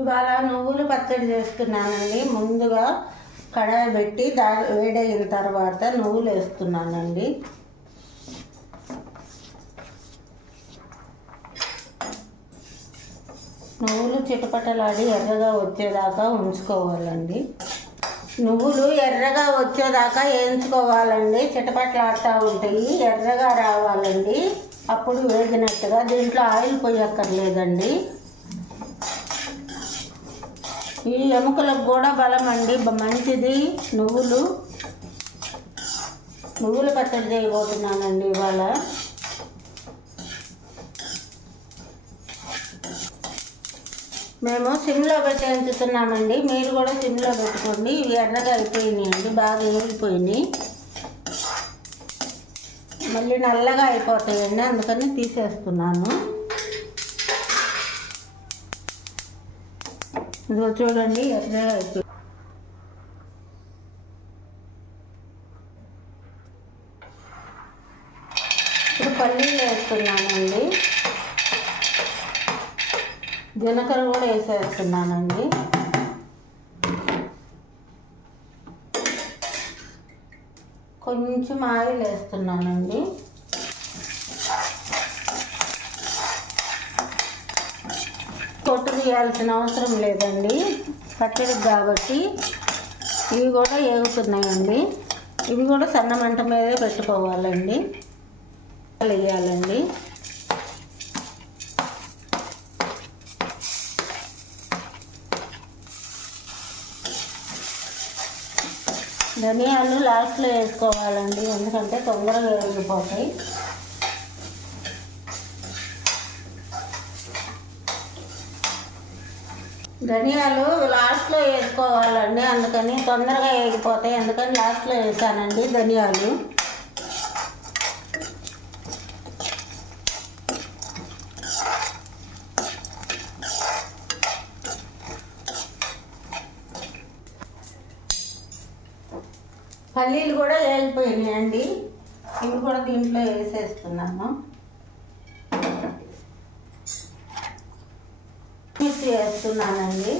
ఇవాళ నువ్వులు పచ్చడి చేస్తున్నానండి. ముందుగా కడాయి పెట్టి వేడైన తర్వాత నువ్వులు వేస్తున్నానండి. నువ్వులు చిటపటలాడి ఎర్రగా వచ్చేదాకా ఉంచుకోవాలండి. నువ్వులు ఎర్రగా వచ్చేదాకా వేయించుకోవాలండి. చిటపటలాడుతూ ఉంటాయి, ఎర్రగా రావాలండి. అప్పుడు వేగినట్టుగా. దీంట్లో ఆయిల్ పోయక్కర్లేదండి. ఈ ఎముకలకు కూడా బలం అండి, మంచిది. నువ్వుల పచ్చడి చేయబోతున్నానండి ఇవాళ. మేము సిమ్లో పెట్టి ఎంచుతున్నామండి. మీరు కూడా సిమ్లో పెట్టుకోండి. ఇవి ఎర్రగా అయిపోయినాయండి, బాగా వేగిపోయినాయి. మళ్ళీ నల్లగా అయిపోతాయండి, అందుకని తీసేస్తున్నాను. ఇదిగో చూడండి, ఎర్రగా అయిపోయి. ఇప్పుడు పల్లీలు వేస్తున్నానండి. జీలకర్ర కూడా వేసేస్తున్నానండి. కొంచెం ఆయిల్ వేస్తున్నానండి. పొట్టు తీయాల్సిన అవసరం లేదండి, పచ్చడికి కాబట్టి. ఇవి కూడా వేగుతున్నాయండి. ఇవి కూడా సన్న మంట మీదే పెట్టుకోవాలండి. వేయాలండి. ధనియాలు లాస్ట్లో వేసుకోవాలండి, ఎందుకంటే తొందరగా వేగిపోతాయి. ధనియాలు లాస్ట్లో వేసుకోవాలండి, అందుకని తొందరగా వేగిపోతాయి. అందుకని లాస్ట్లో వేసానండి ధనియాలు. పల్లీలు కూడా వేగిపోయినాయండి. ఇవి కూడా దీంట్లో వేసేస్తున్నాను. మిర్చి వేస్తున్నానండి.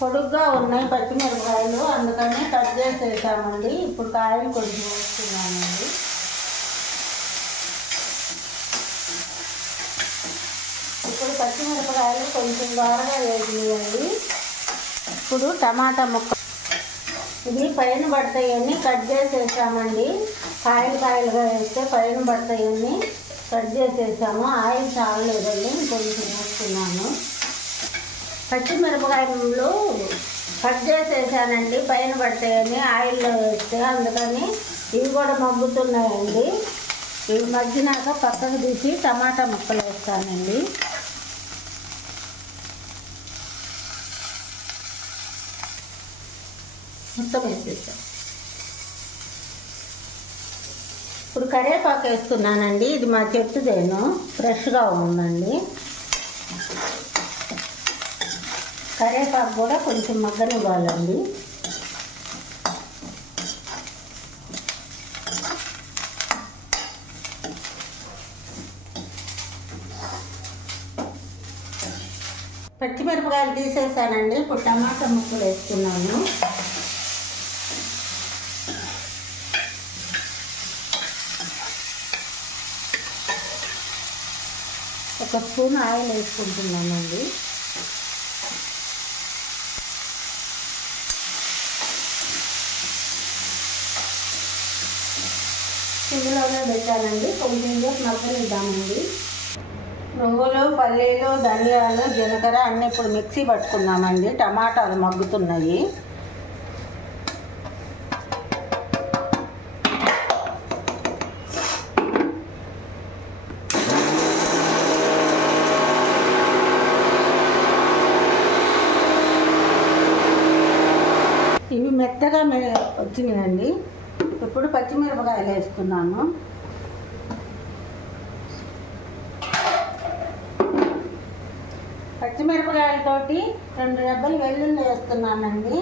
పొడుగ్గా ఉన్నాయి పచ్చిమిరపకాయలు, అందుకని కట్ చేసేసామండి. ఇప్పుడు కాయలు కొంచెం వేస్తున్నానండి. ఇప్పుడు పచ్చిమిరపకాయలు కొంచెం బాగా వేగినాయండి. ఇప్పుడు టమాటా ముక్క, ఇది పైన పడతాయని కట్ చేసేసామండి. కాయలుగా వేస్తే పైన పడతాయని కట్ చేసేసాము. ఆయిల్ చాలలేదండి, కొంచెం వేస్తున్నాను. పచ్చిమిరపకాయలు కట్ చేసేసానండి, పైన పడతాయని ఆయిల్లో వేస్తే. అందుకని ఇవి కూడా మగ్గుతున్నాయండి. ఇవి మగ్గినాక పక్కకు తీసి టమాటా ముక్కలు వేస్తానండి. మొత్తం వేసేసాను. ఇప్పుడు కరివేపాకు వేస్తున్నానండి. ఇది మా చెట్టుదేను, ఫ్రెష్గా ఉందండి. కరివేపాకు కూడా కొంచెం మగ్గనివ్వాలండి. పచ్చిమిరపకాయలు తీసేసానండి. ఇప్పుడు టమాటా ముక్కలు వేస్తున్నాను. ఒక స్పూన్ ఆయిల్ వేసుకుంటున్నానండి. సిమ్లోనే పెట్టానండి, కొంచెం మగ్గనిద్దామండి. నువ్వులు, పల్లీలు, ధనియాలు, జీలకర్ర అన్నీ ఇప్పుడు మిక్సీ పట్టుకున్నామండి. టమాటాలు మగ్గుతున్నాయి. ఇవి మెత్తగా వచ్చినాయండి. ఇప్పుడు పచ్చిమిరపకాయలు వేస్తున్నాను. పచ్చిమిరపకాయలతోటి 2 రెబ్బలు వెల్లుల్లి వేస్తున్నానండి.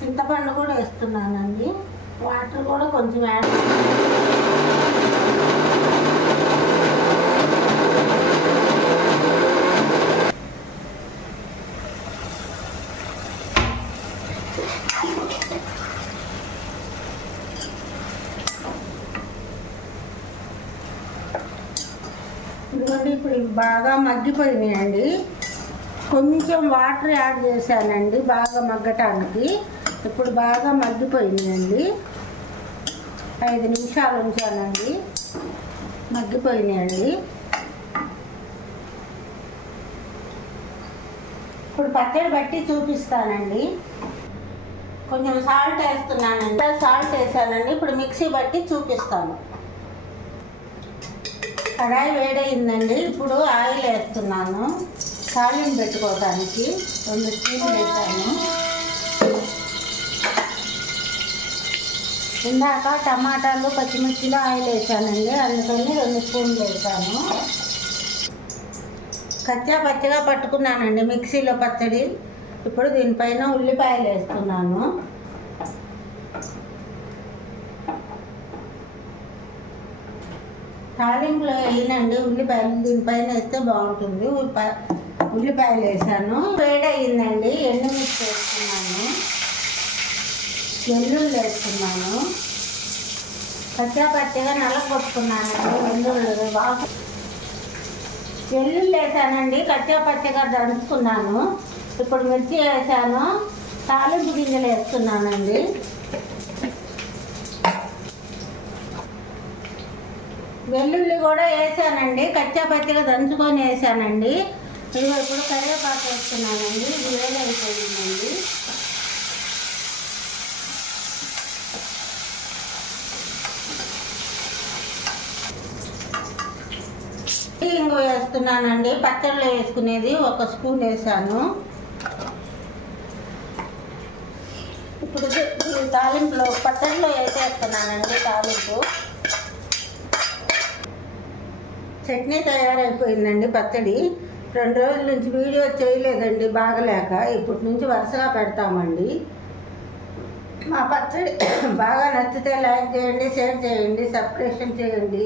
చింతపండు కూడా వేస్తున్నానండి. వాటర్ కూడా కొంచెం యాడ్ ఇదిగోండి ఇప్పుడు ఇవి బాగా మగ్గిపోయినాయండి. కొంచెం వాటర్ యాడ్ చేశానండి బాగా మగ్గటానికి. ఇప్పుడు బాగా మగ్గిపోయినాయండి. 5 నిమిషాలు ఉంచానండి, మగ్గిపోయినాయండి. ఇప్పుడు పచ్చడి బట్టి చూపిస్తానండి. కొంచెం సాల్ట్ వేస్తున్నానండి, సాల్ట్ వేసానండి. ఇప్పుడు మిక్సీ బట్టి చూపిస్తాను. కడాయి వేడయిందండి. ఇప్పుడు ఆయిల్ వేస్తున్నాను తాలింపు పెట్టుకోవడానికి. 2 స్పూన్లు వేసాను. ఇందాక టమాటాలు పచ్చిమిర్చిలో ఆయిల్ వేసానండి, అందుకని 2 స్పూన్లు వేసాను. కచ్చా పచ్చిగా పట్టుకున్నానండి మిక్సీలో పచ్చడి. ఇప్పుడు దీనిపైన ఉల్లిపాయలు వేస్తున్నాను. తాలింపులో వేయనండి ఉల్లిపాయలు, దీనిపైన వేస్తే బాగుంటుంది. ఉల్లిపాయలు వేసాను. వేడయిందండి. ఎండుమిర్చి వేస్తున్నాను, వెల్లుల్లి వేస్తున్నాను. కచ్చా పచ్చిగా నల్లగొట్టుకున్నానండి వెల్లుల్లి. వెల్లుల్లి వేసానండి, కచ్చా పచ్చిగా దంచుకున్నాను. ఇప్పుడు మిర్చి వేసాను, తాలింపు గింజలు వేస్తున్నానండి. వెల్లుల్లి కూడా వేసానండి, కచ్చా పచ్చిగా దంచుకొని వేసానండి. ఇదిగో ఇప్పుడు కరివేపాకు వేస్తున్నానండి. ఇది వేడైపోయిందండి. ఇంగు వేస్తున్నానండి, పచ్చడిలో వేసుకునేది 1 స్పూన్ వేసాను. ఇప్పుడు తాలింపులో పచ్చడిలో వేసేస్తున్నానండి తాలింపు. చట్నీ తయారైపోయిందండి. పచ్చడి 2 రోజుల నుంచి వీడియో చేయలేదండి బాగలేక. ఇప్పటి నుంచి వరుసగా పెడతామండి. మా పచ్చడి బాగా నచ్చితే లైక్ చేయండి, షేర్ చేయండి, సబ్స్క్రిప్షన్ చేయండి.